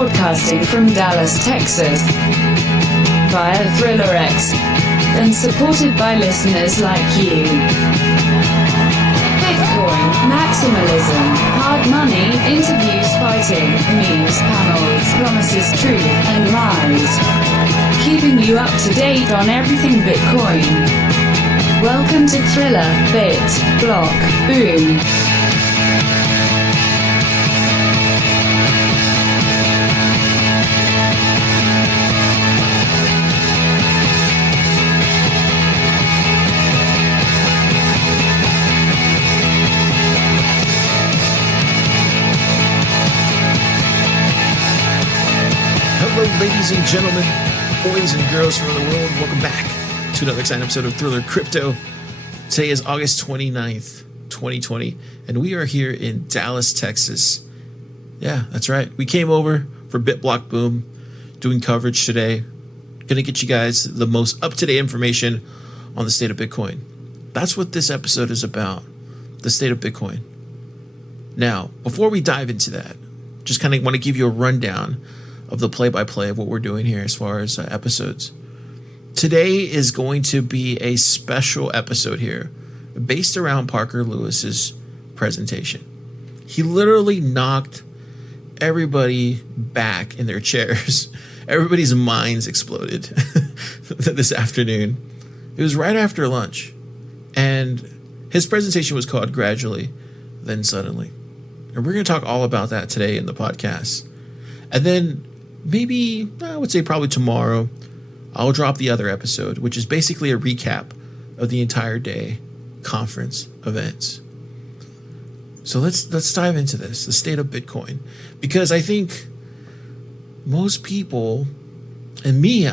broadcasting from Dallas, Texas, via Thriller X, and supported by listeners like you. Bitcoin, maximalism, hard money, interviews, fighting, memes, panels, promises, truth, and lies. Keeping you up to date on everything Bitcoin. Welcome to Thriller, BitBlockBoom. Hello, ladies and gentlemen, boys and girls from the world. Welcome back to another exciting episode of Thriller Crypto. Today is August 29th, 2020, and we are here in Dallas, Texas. Yeah, that's right. We came over for BitBlockBoom, doing coverage today. Going to get you guys the most up-to-date information on the state of Bitcoin. That's what this episode is about, the state of Bitcoin. Now, before we dive into that, just kind of want to give you a rundown of the play-by-play of what we're doing here as far as episodes. Today is going to be a special episode here based around Parker Lewis's presentation. He literally knocked everybody back in their chairs. Everybody's minds exploded this afternoon. It was right after lunch. And his presentation was called Gradually, Then Suddenly. And we're going to talk all about that today in the podcast. And then maybe, I would say probably tomorrow, I'll drop the other episode, which is basically a recap of the entire day conference events. So let's dive into this, the state of Bitcoin, because I think most people, and me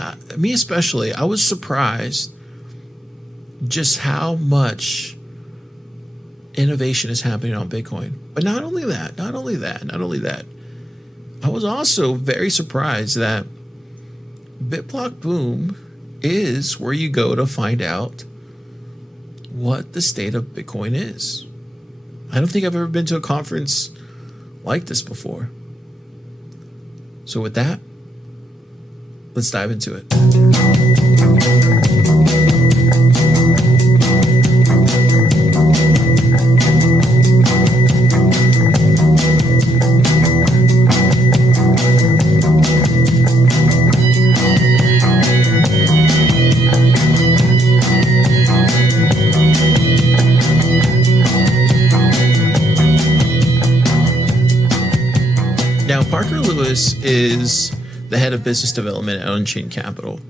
especially, I was surprised just how much innovation is happening on Bitcoin. But not only that, I was also very surprised that BitBlockBoom is where you go to find out what the state of Bitcoin is. I don't think I've ever been to a conference like this before. So with that, let's dive into it. Parker Lewis is the head of business development at Unchained Capital.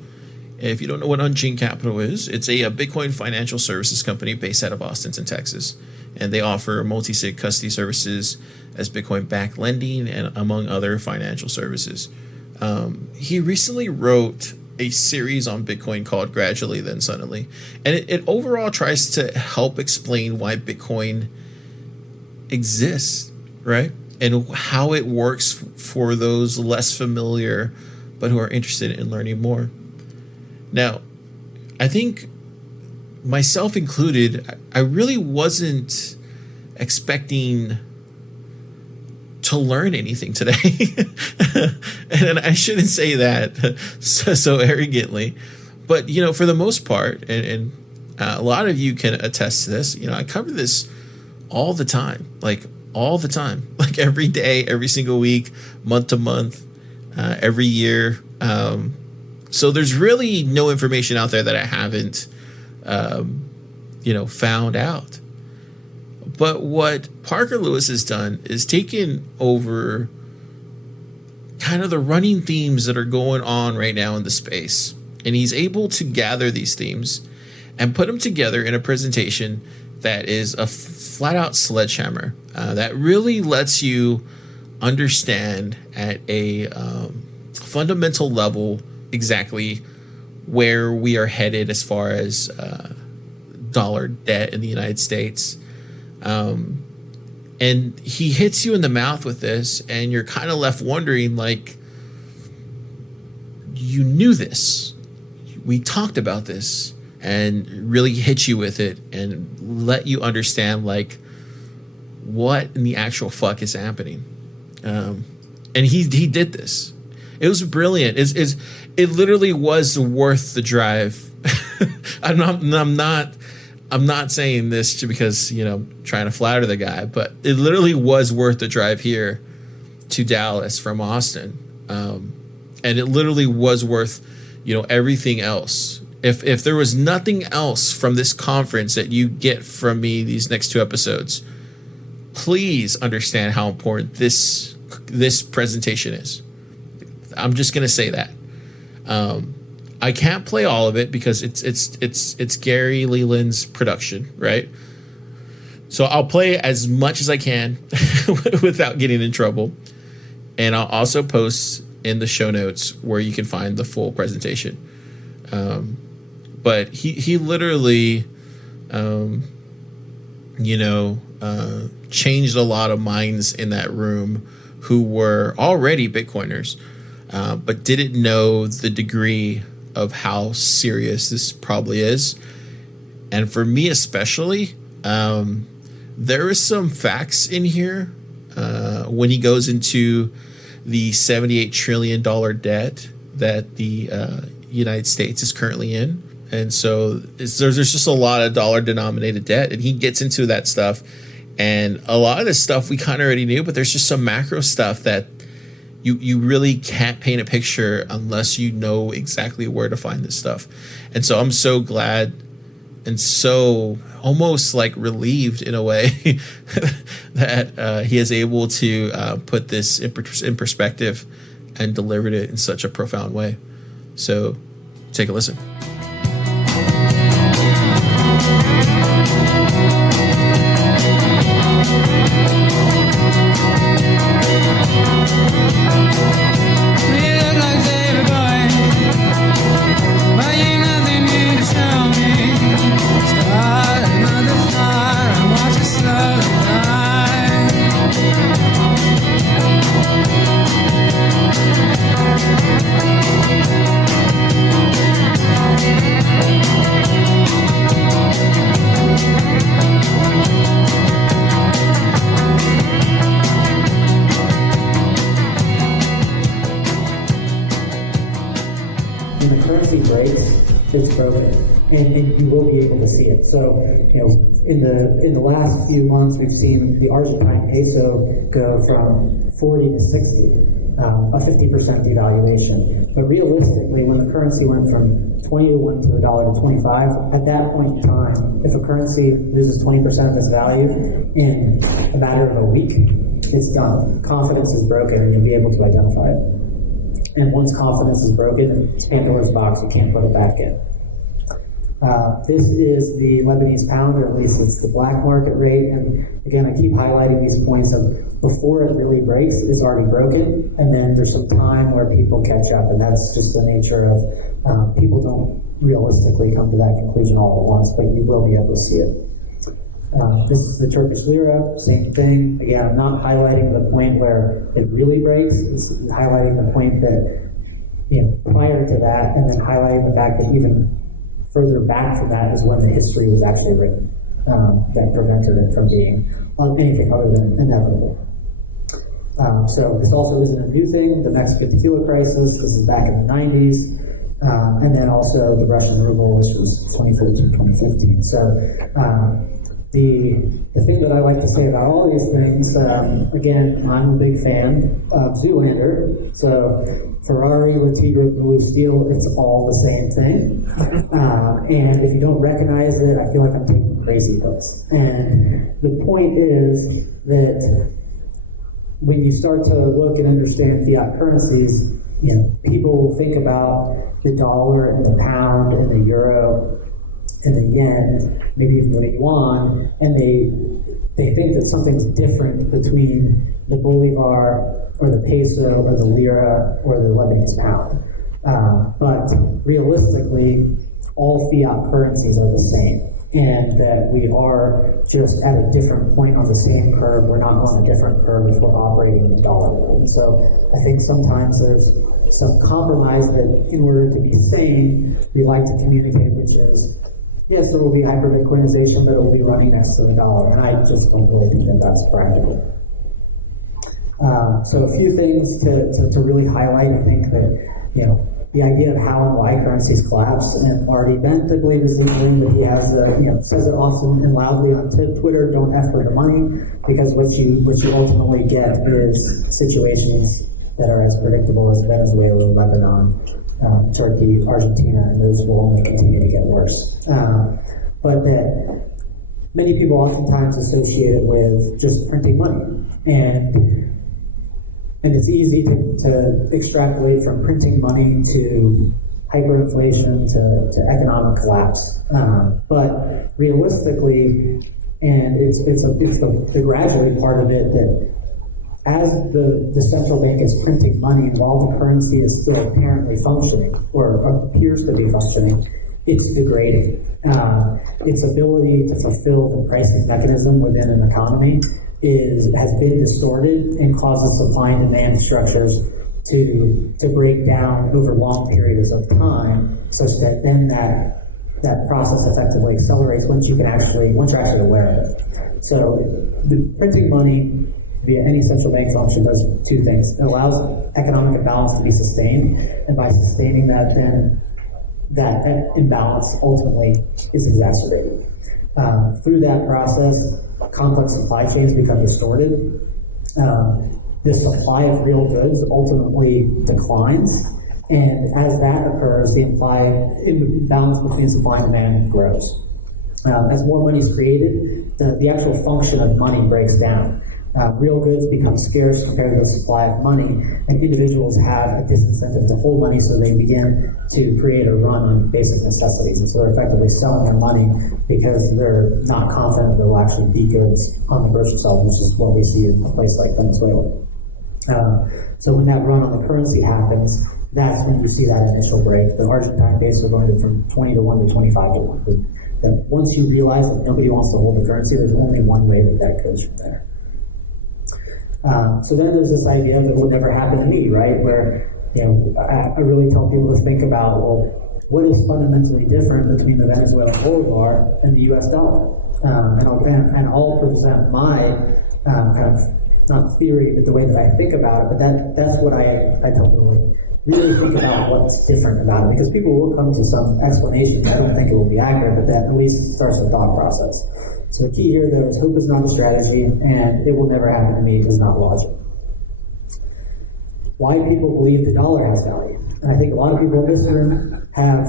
If you don't know what Unchained Capital is, it's a Bitcoin financial services company based out of Austin, Texas. And they offer multi-sig custody services as Bitcoin-backed lending and among other financial services. He recently wrote a series on Bitcoin called Gradually, Then Suddenly. And it overall tries to help explain why Bitcoin exists, right? And how it works for those less familiar, but who are interested in learning more. Now, I think myself included, I really wasn't expecting to learn anything today. And I shouldn't say that so arrogantly. But, for the most part, and a lot of you can attest to this, I cover this all the time, like every day, every single week, month to month, every year. So there's really no information out there that I haven't, found out. But what Parker Lewis has done is taken over kind of the running themes that are going on right now in the space. And he's able to gather these themes and put them together in a presentation that is a flat-out sledgehammer that really lets you understand at a fundamental level exactly where we are headed as far as dollar debt in the United States. And he hits you in the mouth with this, and you're kind of left wondering, like, you knew this. We talked about this, and really hit you with it and let you understand, like, what in the actual fuck is happening. And And he did this. It was brilliant. It literally was worth the drive. I'm not saying this because, trying to flatter the guy, but it literally was worth the drive here to Dallas from Austin. And it literally was worth, everything else. If there was nothing else from this conference that you get from me these next 2 episodes, please understand how important this presentation is. I'm just gonna say that. I can't play all of it because it's Gary Leland's production, right? So I'll play as much as I can without getting in trouble, and I'll also post in the show notes where you can find the full presentation. But he literally, changed a lot of minds in that room who were already Bitcoiners, but didn't know the degree of how serious this probably is. And for me especially, there is some facts in here when he goes into the $78 trillion debt that the United States is currently in. And so there's just a lot of dollar denominated debt, and he gets into that stuff. And a lot of this stuff we kind of already knew, but there's just some macro stuff that you really can't paint a picture unless you know exactly where to find this stuff. And so I'm so glad and so almost like relieved in a way that he is able to put this in perspective and delivered it in such a profound way. So take a listen. When the currency breaks, it's broken, and you will be able to see it. So, in the last few months, we've seen the Argentine peso go from 40 to 60, a 50% devaluation. But realistically, when the currency went from 20 to 1 to the dollar to 25, at that point in time, if a currency loses 20% of its value in a matter of a week, it's done. Confidence is broken, and you'll be able to identify it. And once confidence is broken, it's Pandora's box. You can't put it back in. This is the Lebanese pound, or at least it's the black market rate. And again, I keep highlighting these points of before it really breaks, it's already broken. And then there's some time where people catch up. And that's just the nature of people don't realistically come to that conclusion all at once, but you will be able to see it. This is the Turkish lira, same thing. Again, I'm not highlighting the point where it really breaks. It's highlighting the point that, prior to that, and then highlighting the fact that even further back from that is when the history was actually written that prevented it from being anything other than inevitable. So this also isn't a new thing. The Mexican tequila crisis, this is back in the 90s. And then also the Russian ruble, which was 2014, 2015. So the thing that I like to say about all these things, again, I'm a big fan of Zoolander. So Ferrari, Latigra, Blue Steel, it's all the same thing. And if you don't recognize it, I feel like I'm taking crazy pills. And the point is that when you start to look and understand fiat currencies, people think about the dollar and the pound and the euro and the yen, maybe even the yuan, and they think that something's different between the bolivar or the peso or the lira or the Lebanese pound. But realistically, all fiat currencies are the same, and that we are just at a different point on the same curve. We're not on a different curve if we're operating in the dollar world. And so I think sometimes there's some compromise that in order to be sane, we like to communicate, which is, yes, there will be hyperbitcoinization, but it will be running next to the dollar. And I just don't really think that that's practical. So a few things to really highlight. I think that, the idea of how and why currencies collapse, and Marty Bent, I believe, is the name that he has, says it often and loudly on Twitter, don't F with the money, because what you ultimately get is situations that are as predictable as Venezuela, Lebanon, Turkey, Argentina, and those will only continue to get worse. But that many people oftentimes associate it with just printing money. And it's easy to extrapolate from printing money to hyperinflation to economic collapse. But realistically, and it's the gradually part of it, that as the central bank is printing money, while the currency is still apparently functioning, or appears to be functioning, it's degrading. Its ability to fulfill the pricing mechanism within an economy has been distorted and causes supply and demand structures to break down over long periods of time, such that then that process effectively accelerates once you're actually aware of it. So the printing money via any central bank function does two things. It allows economic imbalance to be sustained, and by sustaining that, then that imbalance ultimately is exacerbated. Through that process, complex supply chains become distorted. The supply of real goods ultimately declines, and as that occurs, the imbalance between supply and demand grows. As more money is created, the actual function of money breaks down. Real goods become scarce compared to the supply of money, and individuals have a disincentive to hold money, so they begin to create a run on basic necessities. And so they're effectively selling their money because they're not confident there will actually be goods on the grocery shelf, which is what we see in a place like Venezuela. So when that run on the currency happens, that's when you see that initial break. The Argentine peso going from 20 to 1 to 25 to 1. That once you realize that nobody wants to hold the currency, there's only one way that goes from there. So then there's this idea that will never happen to me, right? Where, I really tell people to think about, well, what is fundamentally different between the Venezuelan bolivar and the U.S. dollar? And I'll present my kind of, not theory, but the way that I think about it. But that's what I tell people, like, really think about what's different about it, because people will come to some explanation. I don't think it will be accurate, but that at least starts the thought process. So the key here, though, is hope is not a strategy, and it will never happen to me is not logic. Why people believe the dollar has value. And I think a lot of people in this room have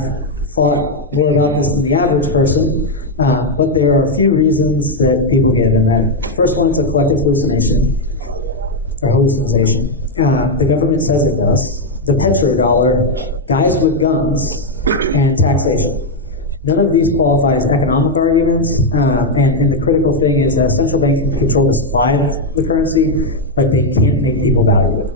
thought more about this than the average person, but there are a few reasons that people give, and that first one is a collective hallucination, or hallucination. The government says it does. The petrodollar, guys with guns, and taxation. None of these qualify as economic arguments, and the critical thing is that a central bank can control the supply of the currency, but they can't make people value it.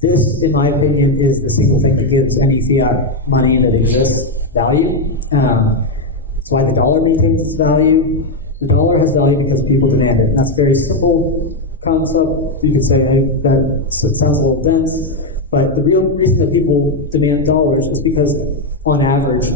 This, in my opinion, is the single thing that gives any fiat money that exists value. That's why the dollar maintains its value. The dollar has value because people demand it. And that's a very simple concept. You could say, hey, that sounds a little dense. But the real reason that people demand dollars is because, on average,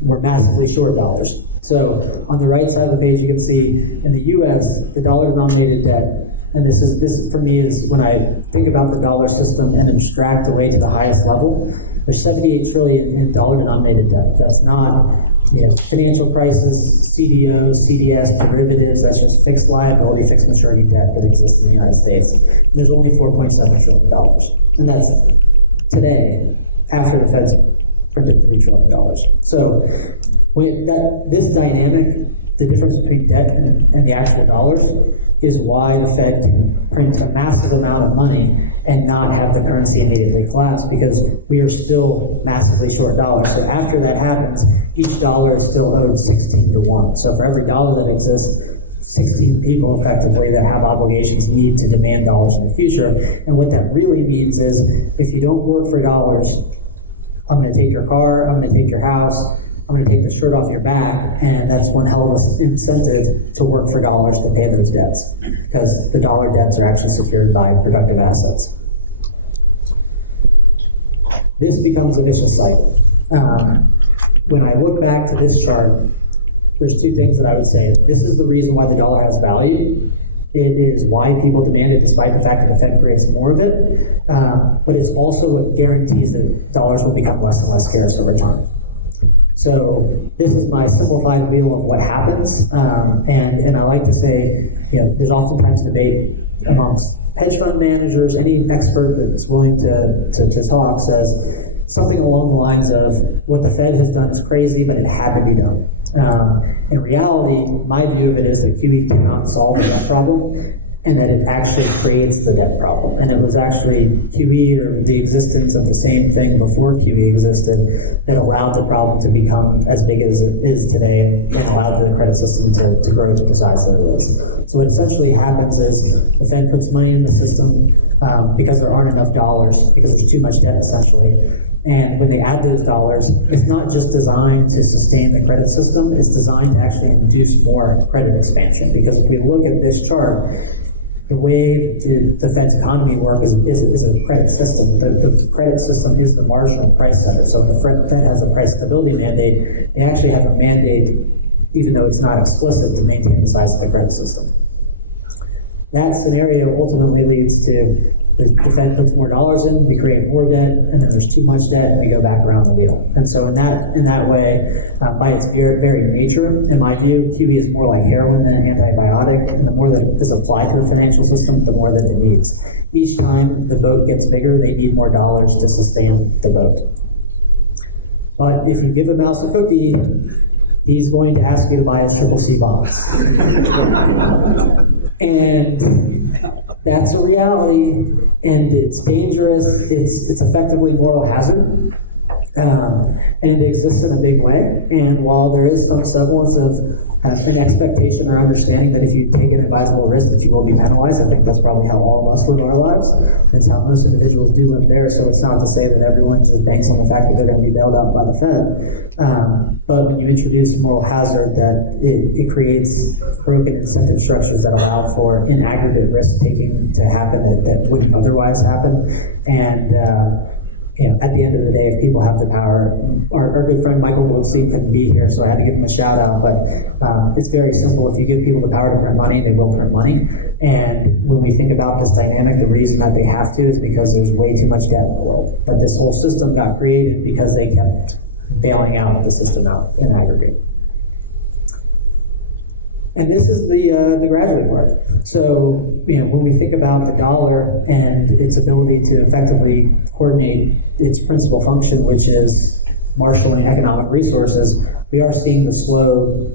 we're massively short dollars. So on the right side of the page, you can see in the U.S., the dollar-denominated debt, and this for me is when I think about the dollar system and abstract away to the highest level, there's $78 trillion in dollar-denominated debt. That's not financial crisis, CDOs, CDS, derivatives. That's just fixed liability, fixed maturity debt that exists in the United States. And there's only $4.7 trillion. And that's today, after the Fed's printed $3 trillion. So this dynamic, the difference between debt and the actual dollars, is why the Fed can print a massive amount of money and not have the currency immediately collapse, because we are still massively short dollars. So after that happens, each dollar is still owed 16 to 1. So for every dollar that exists, 16 people effectively that have obligations need to demand dollars in the future. And what that really means is, if you don't work for dollars, I'm going to take your car, I'm going to take your house, I'm going to take the shirt off your back, and that's one hell of an incentive to work for dollars to pay those debts, because the dollar debts are actually secured by productive assets. This becomes a vicious cycle. When I look back to this chart, there's two things that I would say. This is the reason why the dollar has value, It is why people demand it, despite the fact that the Fed creates more of it. But it's also what guarantees that dollars will become less and less scarce over time. So this is my simplified view of what happens. And I like to say, there's oftentimes debate amongst hedge fund managers. Any expert that's willing to talk says something along the lines of, what the Fed has done is crazy, but it had to be done. In reality, my view of it is that QE cannot solve the debt problem, and that it actually creates the debt problem. And it was actually QE, or the existence of the same thing before QE existed, that allowed the problem to become as big as it is today, and allowed the credit system to grow to the size that it is. So what essentially happens is the Fed puts money in the system because there aren't enough dollars, because there's too much debt essentially. And when they add those dollars, it's not just designed to sustain the credit system, it's designed to actually induce more credit expansion. Because if we look at this chart, the way the Fed's economy works is a credit system. The credit system is the marginal price setter. So if the Fed has a price stability mandate, they actually have a mandate, even though it's not explicit, to maintain the size of the credit system. That scenario ultimately leads to the Fed puts more dollars in, we create more debt, and then there's too much debt, and we go back around the wheel. And so in that way, by its very nature, in my view, QE is more like heroin than an antibiotic, and the more that is applied to the financial system, the more that it needs. Each time the boat gets bigger, they need more dollars to sustain the boat. But if you give a mouse a cookie, he's going to ask you to buy his CCC bonds. And that's a reality, and it's dangerous. It's effectively moral hazard, and it exists in a big way. And while there is some semblance of an expectation or understanding that if you take an advisable risk that you will be penalized, I think that's probably how all of us live our lives. That's how most individuals do live there. So it's not to say that everyone just banks on the fact that they're going to be bailed out by the Fed. But when you introduce moral hazard, that it creates broken incentive structures that allow for in aggregate risk taking to happen that wouldn't otherwise happen. And at the end of the day, if people have the power, our good friend Michael Goldstein couldn't be here, so I had to give him a shout out, but it's very simple. If you give people the power to print money, they will print money. And when we think about this dynamic, the reason that they have to is because there's way too much debt in the world. But this whole system got created because they kept bailing out the system out in aggregate. And this is the graduate part. So, when we think about the dollar and its ability to effectively coordinate its principal function, which is marshaling economic resources, we are seeing the slow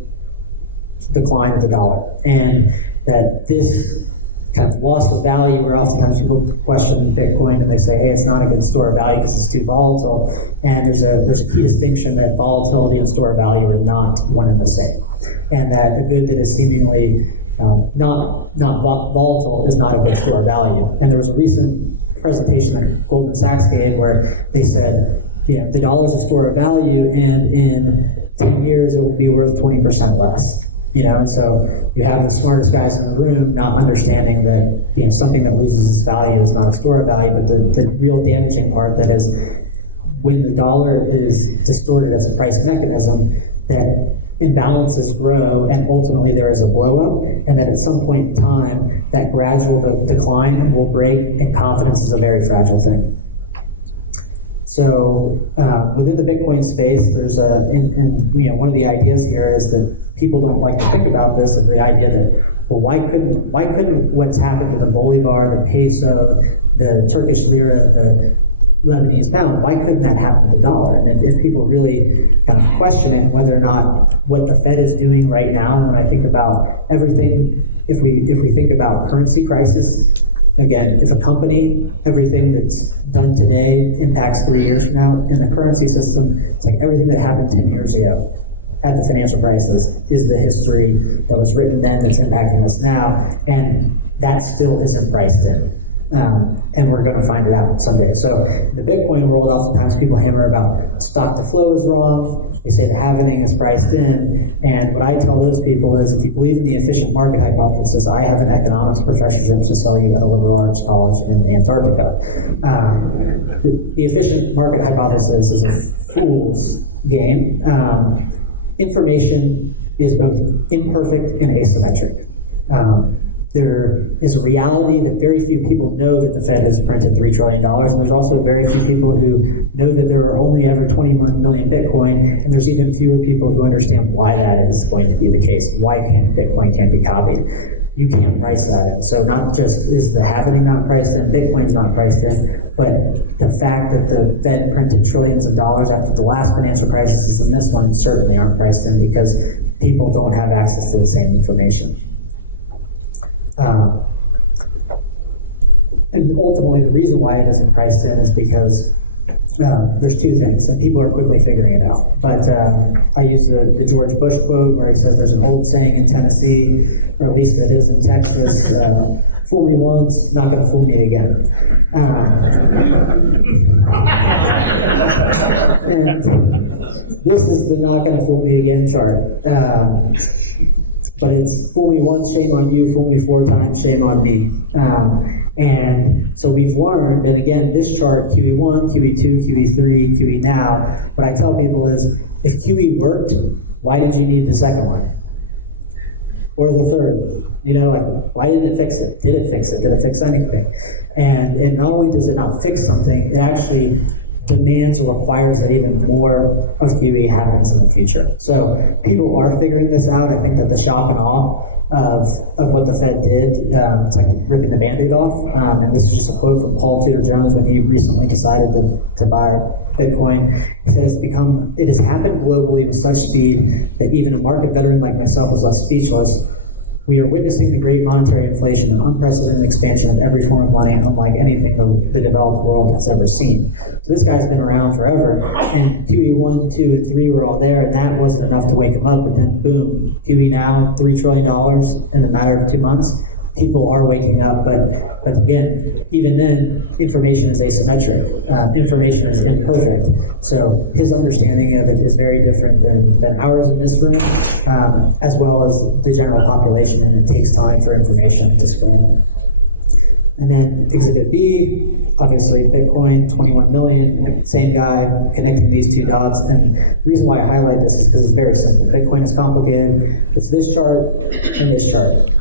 decline of the dollar. And that this kind of loss of value, where oftentimes people question Bitcoin and they say, hey, it's not a good store of value because it's too volatile. And there's a key distinction that volatility and store of value are not one and the same. And that a good that is seemingly not volatile is not a good store of value. And there was a recent presentation that Goldman Sachs gave where they said, the dollar is a store of value, and in 10 years it will be worth 20% less. And so you have the smartest guys in the room not understanding that something that loses its value is not a store of value, but the real damaging part, that is when the dollar is distorted as a price mechanism, that imbalances grow and ultimately there is a blow up, and that at some point in time that gradual decline will break, and confidence is a very fragile thing. So within the Bitcoin space, there's one of the ideas here is that people don't like to think about this, is the idea that, well, why couldn't what's happened to the Bolivar, the peso, the Turkish lira, the Lebanese pound, why couldn't that happen to the dollar? And if people really kind of question it, whether or not what the Fed is doing right now, and when I think about everything, if we think about currency crisis, again, if a company, everything that's done today impacts 3 years from now, in the currency system, it's like everything that happened 10 years ago at the financial crisis is the history that was written then that's impacting us now, and that still isn't priced in. And we're going to find it out someday. So the Bitcoin world, oftentimes people hammer about stock to flow is wrong. They say the halving is priced in. And what I tell those people is, if you believe in the efficient market hypothesis, I have an economics professorship to sell you at a liberal arts college in Antarctica. The efficient market hypothesis is a fool's game. Information is both imperfect and asymmetric. there is a reality that very few people know that the Fed has printed $3 trillion, and there's also very few people who know that there are only ever 21 million Bitcoin, and there's even fewer people who understand why that is going to be the case. Why Bitcoin can't be copied? You can't price that. So not just is the happening not priced in, Bitcoin's not priced in, but the fact that the Fed printed trillions of dollars after the last financial crisis and this one certainly aren't priced in because people don't have access to the same information. And ultimately, the reason why it isn't priced in is because there's two things, and people are quickly figuring it out. But I use the George Bush quote where he says there's an old saying in Tennessee, or at least it is in Texas, fool me once, not going to fool me again. And this is the not going to fool me again chart. But it's fool me once, shame on you, fool me 4 times, shame on me. And so we've learned, and again, this chart, QE1, QE2, QE3, QE now, what I tell people is, if QE worked, why did you need the second one? Or the third? You know, like, why didn't it fix it? Did it fix it? Did it fix anything? And not only does it not fix something, it actually demands or requires that even more of QE happens in the future. So people are figuring this out. I think that the shock and awe of what the Fed did, it's like ripping the Band-Aid off. And this is just a quote from Paul Tudor Jones when he recently decided to buy Bitcoin. He says, it has happened globally with such speed that even a market veteran like myself was left speechless. We are witnessing the great monetary inflation and unprecedented expansion of every form of money, unlike anything the developed world has ever seen. So this guy's been around forever, and QE 1, 2, and 3 were all there, and that wasn't enough to wake him up, and then boom, QE now, $3 trillion in a matter of 2 months. People are waking up, but again, even then, information is asymmetric. Information is imperfect. So his understanding of it is very different than ours in this room, as well as the general population, and it takes time for information to spread. And then Exhibit B, obviously Bitcoin, 21 million, same guy, connecting these two dots. And the reason why I highlight this is because it's very simple. Bitcoin is complicated. It's this chart and this chart.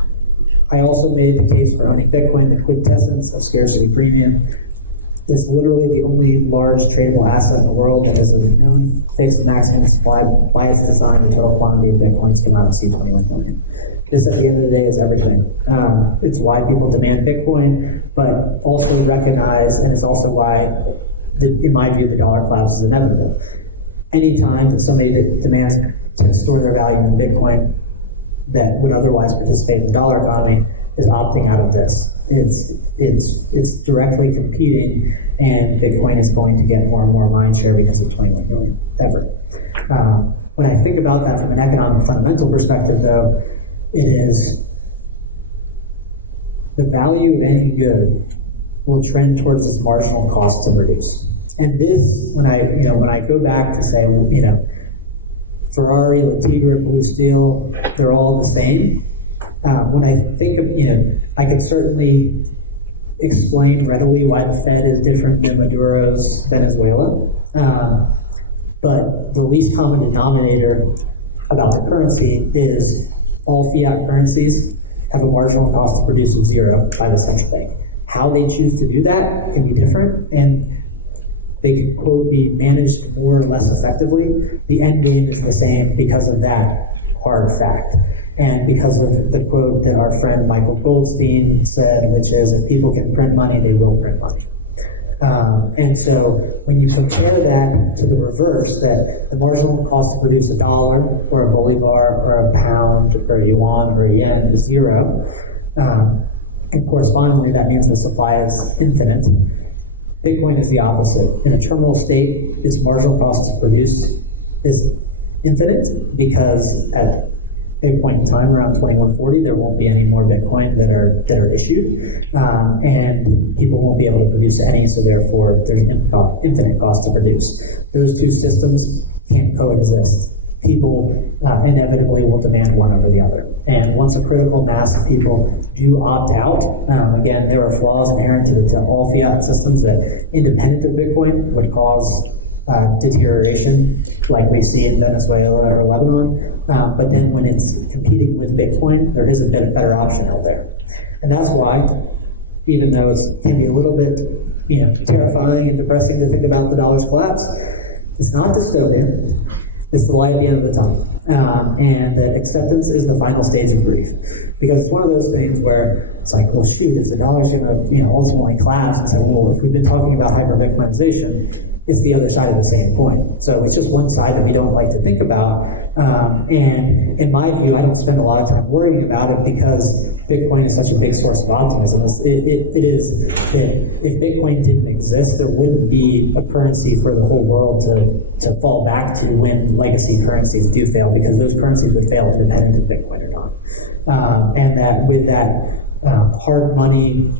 I also made the case for owning Bitcoin, the quintessence of scarcity premium. It's literally the only large tradable asset in the world that has a known fixed maximum supply. By its design, the total quantity of Bitcoins cannot exceed 21 million. This, at the end of the day, is everything. It's why people demand Bitcoin, but also recognize, and it's also why, in my view, the dollar collapse is inevitable. Anytime that somebody demands to store their value in Bitcoin that would otherwise participate in the dollar economy is opting out of this. It's directly competing, and Bitcoin is going to get more and more mind share because of 21 million ever. When I think about that from an economic fundamental perspective, though, it is the value of any good will trend towards its marginal cost to produce. And this, when I go back to say, Ferrari, Latigra, Blue Steel, they're all the same. When I think of, I could certainly explain readily why the Fed is different than Maduro's Venezuela. But the least common denominator about the currency is all fiat currencies have a marginal cost to produce of 0 by the central bank. How they choose to do that can be different, and they can, quote, be managed more or less effectively. The end game is the same because of that hard fact. And because of the quote that our friend Michael Goldstein said, which is, if people can print money, they will print money. And so when you compare that to the reverse, that the marginal cost to produce $1 or a bolivar or a pound or a yuan or a yen is 0, and correspondingly that means the supply is infinite. Bitcoin is the opposite. In a terminal state, its marginal cost to produce is infinite because at a point in time around 2140, there won't be any more Bitcoin that are issued, and people won't be able to produce any, so therefore there's infinite cost to produce. Those two systems can't coexist. People inevitably will demand one over the other. And once a critical mass of people do opt out, again, there are flaws inherent to all fiat systems that, independent of Bitcoin, would cause deterioration, like we see in Venezuela or Lebanon. But then when it's competing with Bitcoin, there is a better option out there. And that's why, even though it can be a little bit, terrifying and depressing to think about the dollar's collapse, it's not dystopian. It's the light at the end of the tunnel. And that acceptance is the final stage of grief. Because it's one of those things where it's like, well, shoot, if the dollar's going to, ultimately collapse, it's like, well, if we've been talking about hyper-Bitcoinization, it's the other side of the same coin. So it's just one side that we don't like to think about. And in my view, I don't spend a lot of time worrying about it because Bitcoin is such a big source of optimism. If Bitcoin didn't exist, there wouldn't be a currency for the whole world to fall back to when legacy currencies do fail, because those currencies would fail independent of Bitcoin or not. And that with that hard money,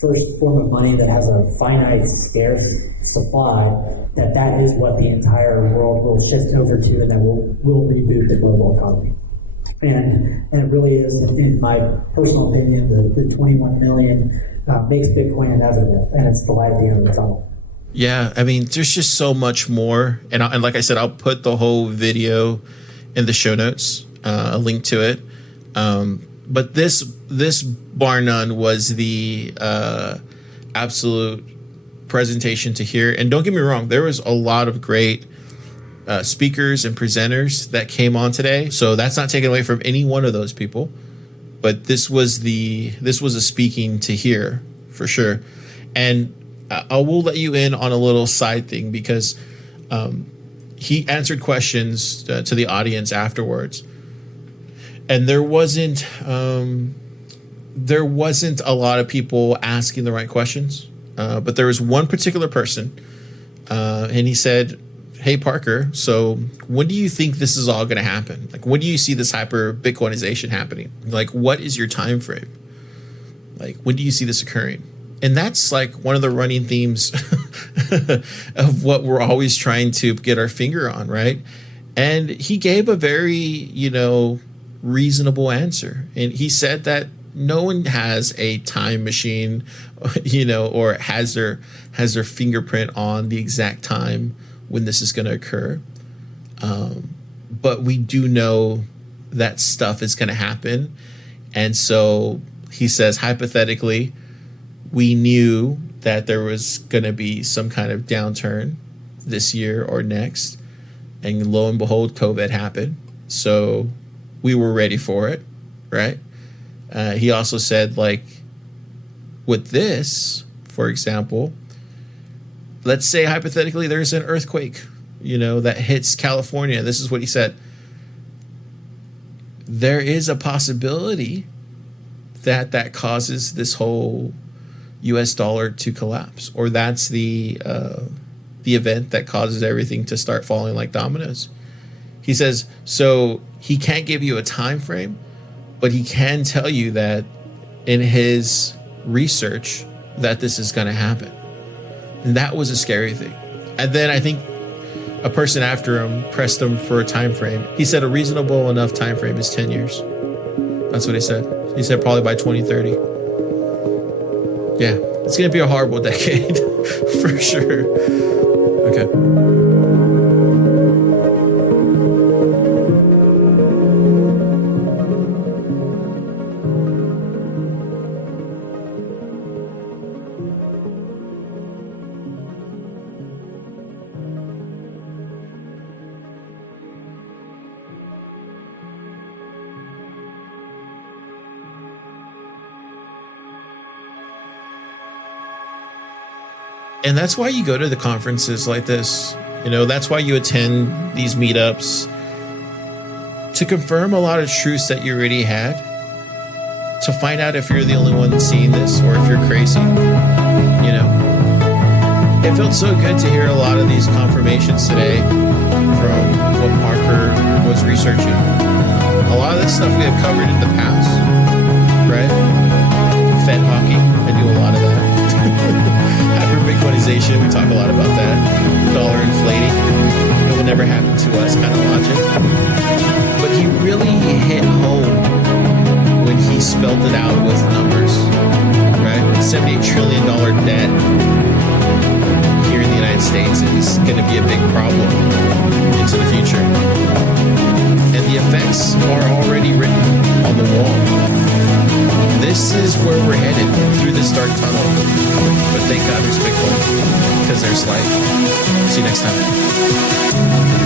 first form of money that has a finite, scarce supply, that is what the entire world will shift over to, and that will reboot the global economy. And it really is, in my personal opinion, the 21 million makes Bitcoin inevitable, and it's the light at the end of the tunnel. Yeah, I mean, there's just so much more. And like I said, I'll put the whole video in the show notes, a link to it. But this bar none was the absolute presentation to hear. And don't get me wrong, there was a lot of great speakers and presenters that came on today. So that's not taken away from any one of those people. But this was a speaking to hear for sure. And I will let you in on a little side thing, because he answered questions to the audience afterwards. And there wasn't a lot of people asking the right questions, but there was one particular person, and he said, "Hey Parker, so when do you think this is all going to happen? Like, when do you see this hyper Bitcoinization happening? Like, what is your time frame? Like, when do you see this occurring?" And that's like one of the running themes of what we're always trying to get our finger on, right? And he gave a very, reasonable answer. And he said that no one has a time machine, or has their fingerprint on the exact time when this is going to occur. But we do know that stuff is going to happen. And so he says, hypothetically, we knew that there was going to be some kind of downturn this year or next. And lo and behold, COVID happened. So we were ready for it, right? He also said, like, with this, for example, let's say hypothetically there's an earthquake, that hits California. This is what he said. There is a possibility that causes this whole US dollar to collapse, or that's the event that causes everything to start falling like dominoes. He says, so he can't give you a time frame, but he can tell you that in his research that this is going to happen. And that was a scary thing. And then I think a person after him pressed him for a time frame. He said a reasonable enough time frame is 10 years. That's what he said. He said probably by 2030. Yeah, it's going to be a horrible decade for sure. Okay. And that's why you go to the conferences like this. That's why you attend these meetups, to confirm a lot of truths that you already had, to find out if you're the only one seeing this or if you're crazy. It felt so good to hear a lot of these confirmations today from what Parker was researching. A lot of this stuff we have covered in the past, right? Fed hockey, I do a lot of that. Hyper-Bitcoinization, we talk a lot about that. The dollar inflating, it will never happen to us kind of logic. But he really hit home when he spelled it out with numbers, right? $78 trillion debt here in the United States is going to be a big problem into the future. And the effects are already written on the wall. This is where we're headed, through this dark tunnel. But thank God there's Bitcoin, because there's light. See you next time.